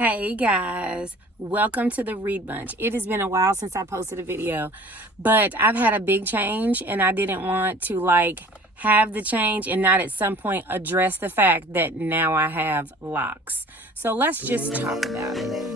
Hey guys, welcome to the Read Bunch. It has been a while since I posted a video, but I've had a big change and I didn't want to have the change and not at some point address the fact that now I have locks. So let's just talk about it.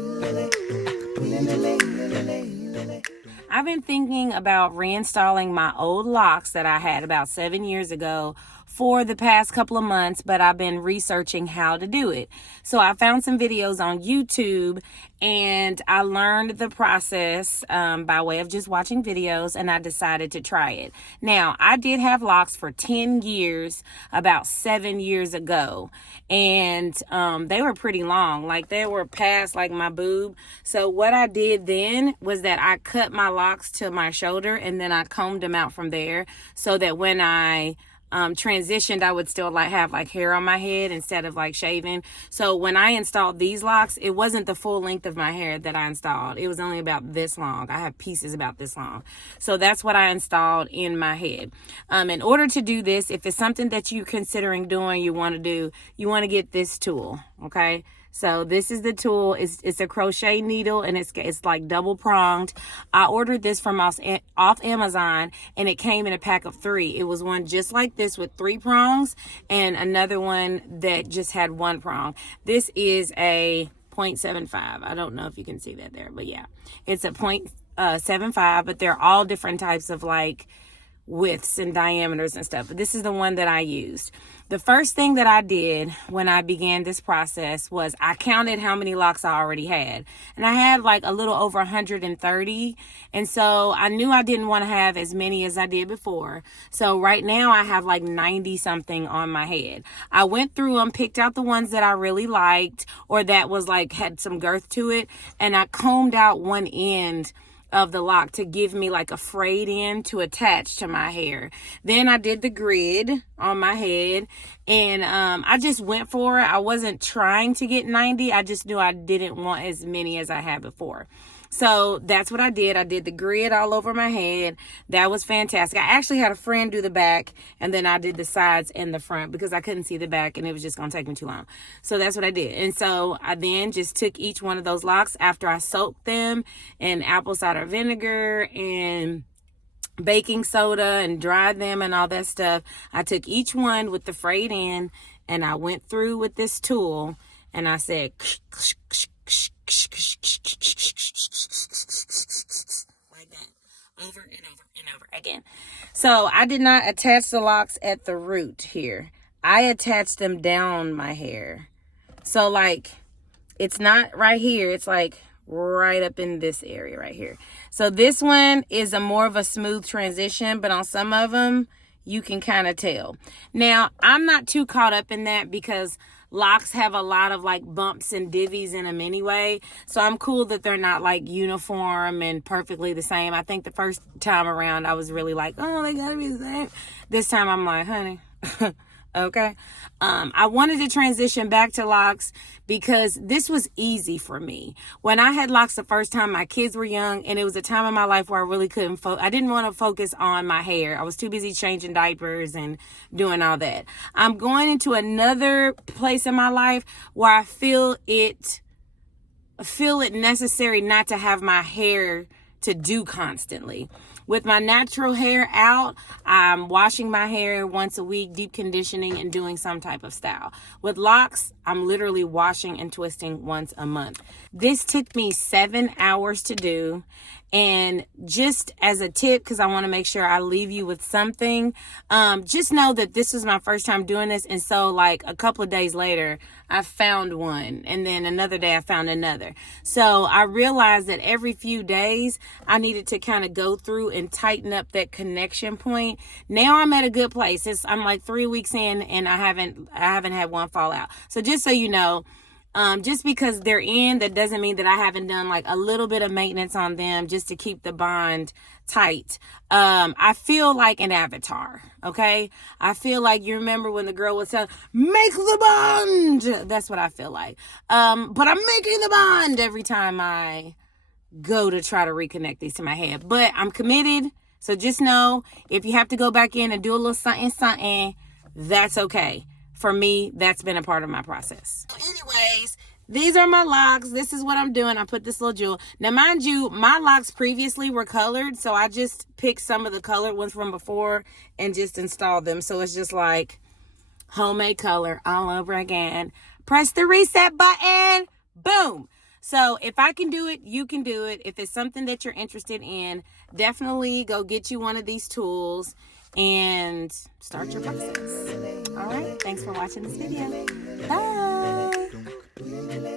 I've been thinking about reinstalling my old locks that I had about 7 years ago for the past couple of months, but I've been researching how to do it. So I found some videos on YouTube and I learned the process by way of just watching videos, and I decided to try it. Now, I did have locks for 10 years about 7 years ago, and they were pretty long. They were past my boob. So what I did then was that I cut my locks to my shoulder and then I combed them out from there so that when I transitioned, I would still have hair on my head instead of shaving. So when I installed these locks, it wasn't the full length of my hair that I installed. It was only about this long. I have pieces about this long. So that's what I installed in my head. In order to do this, if it's something that you're considering doing, you want to get this tool. Okay. So this is the tool. It's a crochet needle and it's double pronged. I ordered this from off Amazon and it came in a pack of 3. It was one just like this with 3 prongs and another one that just had 1 prong. This is a 0.75. I don't know if you can see that there, but yeah, it's a 0.75, but they're all different types of widths and diameters and stuff. But this is the one that I used. The first thing that I did when I began this process was I counted how many locks I already had. And I had a little over 130. And so I knew I didn't want to have as many as I did before. So right now I have 90 something on my head. I went through them, picked out the ones that I really liked or that was had some girth to it. And I combed out one end of the lock to give me a frayed end to attach to my hair. Then I did the grid on my head and I just went for it. I wasn't trying to get 90. I just knew I didn't want as many as I had before. So that's what I did. I did the grid all over my head. That was fantastic. I actually had a friend do the back and then I did the sides and the front because I couldn't see the back and it was just going to take me too long. So that's what I did. And so I then just took each one of those locks after I soaked them in apple cider vinegar and baking soda and dried them and all that stuff. I took each one with the frayed end and I went through with this tool and I said like that over and over and over again. So I did not attach the locks at the root here. I attached them down my hair. So it's not right here. It's right up in this area right here. So this one is a more of a smooth transition, but on some of them you can kind of tell. Now, I'm not too caught up in that because locks have a lot of bumps and divvies in them anyway. So I'm cool that they're not uniform and perfectly the same. I think the first time around I was really oh, they gotta be the same. This time I'm honey, okay. I wanted to transition back to locks because this was easy for me. When I had locks the first time, my kids were young and it was a time in my life where I really couldn't I didn't want to focus on my hair. I was too busy changing diapers and doing all that. I'm going into another place in my life where I feel it necessary not to have my hair to do constantly. With my natural hair out, I'm washing my hair once a week, deep conditioning, and doing some type of style. With locks, I'm literally washing and twisting once a month. This took me 7 hours to do. And just as a tip, because I want to make sure I leave you with something, just know that this was my first time doing this. And so a couple of days later, I found one. And then another day I found another. So I realized that every few days I needed to kind of go through and tighten up that connection point. Now I'm at a good place. I'm 3 weeks in and I haven't had one fall out. So just so you know, just because they're in, that doesn't mean that I haven't done a little bit of maintenance on them just to keep the bond tight. I feel like an avatar, okay? I feel you remember when the girl was telling, make the bond. That's what I feel like. But I'm making the bond every time I go to try to reconnect these to my head. But I'm committed. So just know if you have to go back in and do a little something, that's okay. For me, that's been a part of my process. Anyways, these are my locks. This is what I'm doing. I put this little jewel. Now, mind you, my locks previously were colored, so I just picked some of the colored ones from before and just installed them. So it's just like homemade color all over again. Press the reset button. Boom. So if I can do it, you can do it. If it's something that you're interested in, definitely go get you one of these tools and start your process. All right. Thanks for watching this video. Bye.